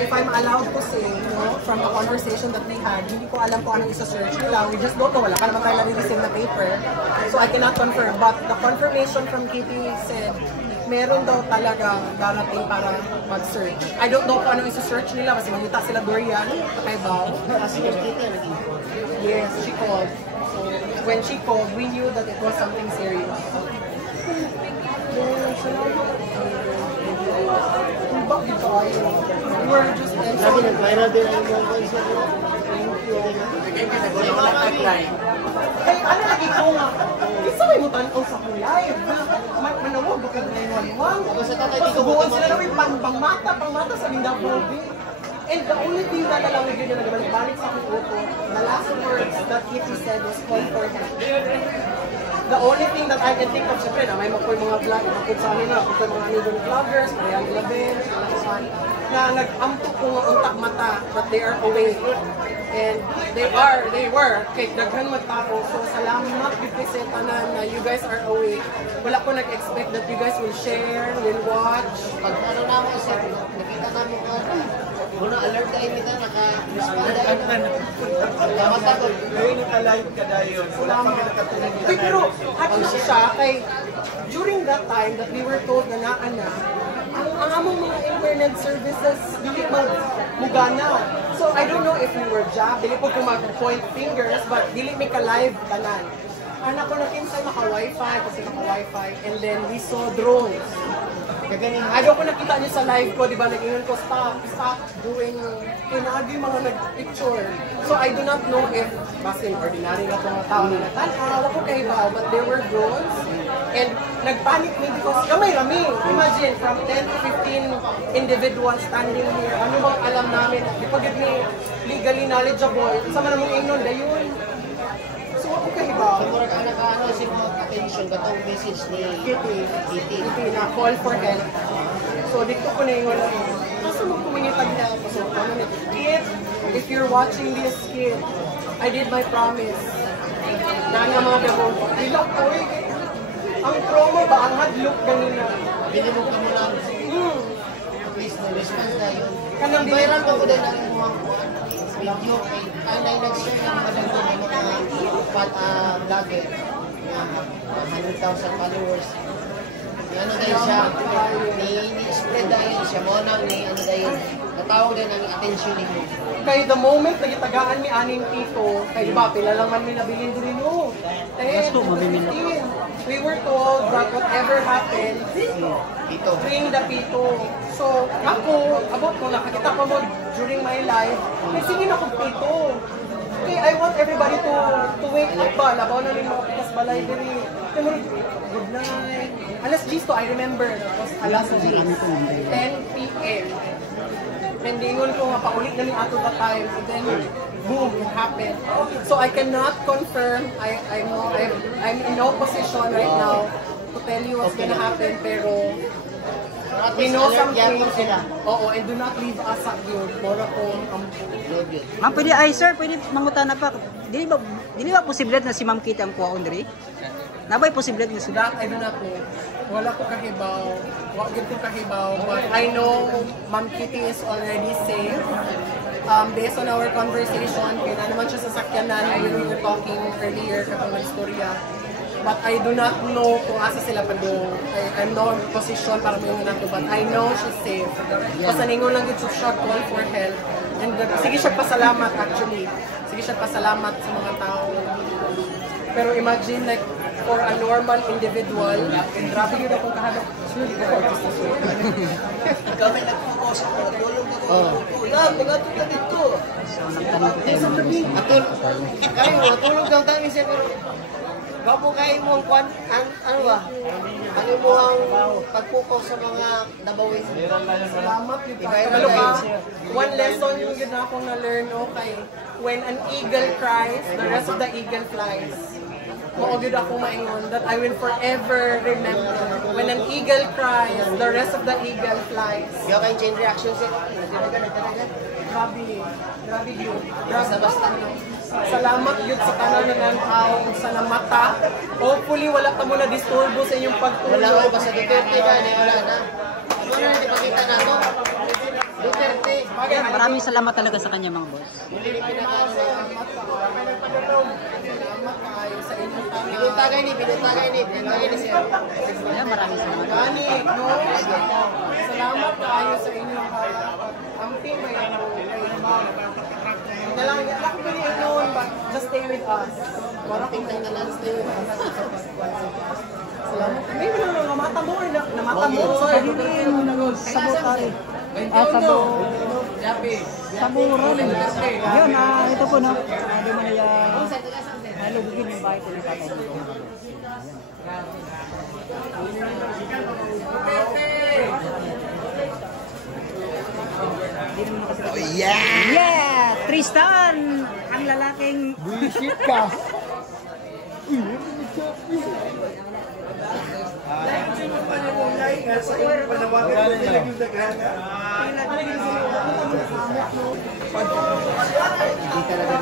if I'm allowed to say, from the conversation that we had, hindi ko alam kung anong isa-search nila. We just don't know. Wala ka naman tayo nare-receive na paper. So I cannot confirm. But the confirmation from Kitty said, meron daw talaga darating para mag-search. I don't know kung anong isa-search nila. Kasi magkita sila Dorian, kay Bao. Yes, she called. So when she called, we knew that it was something serious. We were just nag-viral din ang mga ay, ano lagi ko nga? Isa may mutan ko sa kulay. Manawag, baka ngayon-waliwang. Pasubuan sila na may pangmata sa Mindao. And the only thing na nalang yun na nagbalik sa aking uto, the last words that Kitty said was comfort. The only thing that I can think of, syempre na may mga vlog, makapit sa amin na, makapit mga amigong vloggers, Marian Label, na nag-amto ko nga untak mata, but they are awake. And they were, kay daghan magtao. So salamat bigkisi tanan na you guys are awake. Wala ko nag-expect that you guys will share, will watch. Pag ano na ako, sir, nakita namin ko, muna alert tayo nito, naka-respond tayo. Nakamatagod. Ngayon naka-live ka dayon. Wala kami nakatulog. Pero happy siya kay during that time that we were told na naana, ang among mga internet services dili mugana. So I don't know if we were jabbed, dili po mag-point fingers, but dili may ka-live tanan. Anak ko na kinsay maka-wifi, kasi maka-wifi, and then we saw drones. Ayaw ko nakita niyo sa live ko, di ba, nag-ingon ko, stop doing, pinagi mga nag-picture. So I do not know if, basin, ordinary na itong tao na natanawa ko kayo ba, but there were drones, and nagpanic me because kamay-rami. Imagine, from 10 to 15 individuals standing here, ano bang alam namin, di pa gid me legally knowledgeable, sa manamong ingnon, dayon. So ako kayo ba? Siguro ka naka-ano, siguro attention ba itong message ni Kitty na call for help. So dito ko na yung wala. Kaso magkuminitag na ako. So if you're watching this kid, I did my promise. Na mga damo. Dilok ko eh. Ang promo ba? Ang hadlook ganina. Binimog ka mo lang. Please, no-respond na yun. Kanang viral ka ko din ang mga video. Ay, nag-share ng mga dito ng mga vlogger na 100,000 followers. Ano dahil siya, ni-spread dahil siya mo nang ano dahil natawag din ang attention niyo. Kaya the moment na gitagaan ni Aning Tito, kaya diba, pila lang man minabilin din nyo. We were told that whatever happened, bring the Pito. So, ako, abot ko, nakakita ko mo during my life, ay sige na kong Pito. Okay, I want everybody to wake up ba? Labaw na rin mga pitas balay diri. Good night. Alas 10 to, I remember. Alas 10 p.m. And dingon ko nga, paulit na rin ato that time. And then, boom, it happened. So I cannot confirm. I'm in no position right now to tell you what's gonna happen. Pero, we know something. Oo, and do not leave us at yun. Mora ko, Ma'am, pwede sir, pwede mangutan na pa. Dili ba posibilidad na si Ma'am Kitty ang kuwaon diri? Nabay posibilidad nga sila? That I do not know. Wala ko kahibaw. Wala ko kahibaw. But I know Ma'am Kitty is already safe. Based on our conversation, kaya na naman siya sa sakyanan when we were talking earlier katong istorya. But I do not know kung asa sila pa doon. I'm not in position para may nga nato. But I know she's safe. Kasi ningon lang yung siya call for help. And sige siya pasalamat actually. Sige siya pasalamat sa mga tao. Pero imagine like, for a normal individual, and grabe yun akong kahanap. Hindi ko artist na siya. Kami nag-focus ako, natulog ako. Ulan, mga tuta dito. Kayo, natulog daw tayo siya, pero bago kayo mo ang ano ba? Ano mo ang pagpukaw sa mga nabawin? Salamat. One lesson yung yun akong na-learn, okay. When an eagle cries, the rest of the eagle flies. Maugid ako maingon that I will forever remember. When an eagle cries, the rest of the eagle flies. Ikaw kayong chain reaction siya. Grabe. Grabe yun. Basta. Salamat yun sa kanan na nangaw sa namata. Hopefully wala ka muna disturbo sa inyong pagtulog. Wala ko, basta Duterte ka, wala na. Ano na ipakita na to? Duterte. maraming salamat talaga sa kanya mga boss. Binutagay ni sir. Ayan, maraming salamat. Gani, no? Salamat kayo sa inyong amping may nalang not really alone, but just stay with us. Parating na lang stay with us. Salamat. May mga namata mo, namata mo. Sabotari. Sabo. Saburan. Yun, ito po no. Hindi mo na yung malugin yung bahay ko ni tatay dito. Oh yeah! Tristan! Ang lalaking... Bullshit ka! Hindi talaga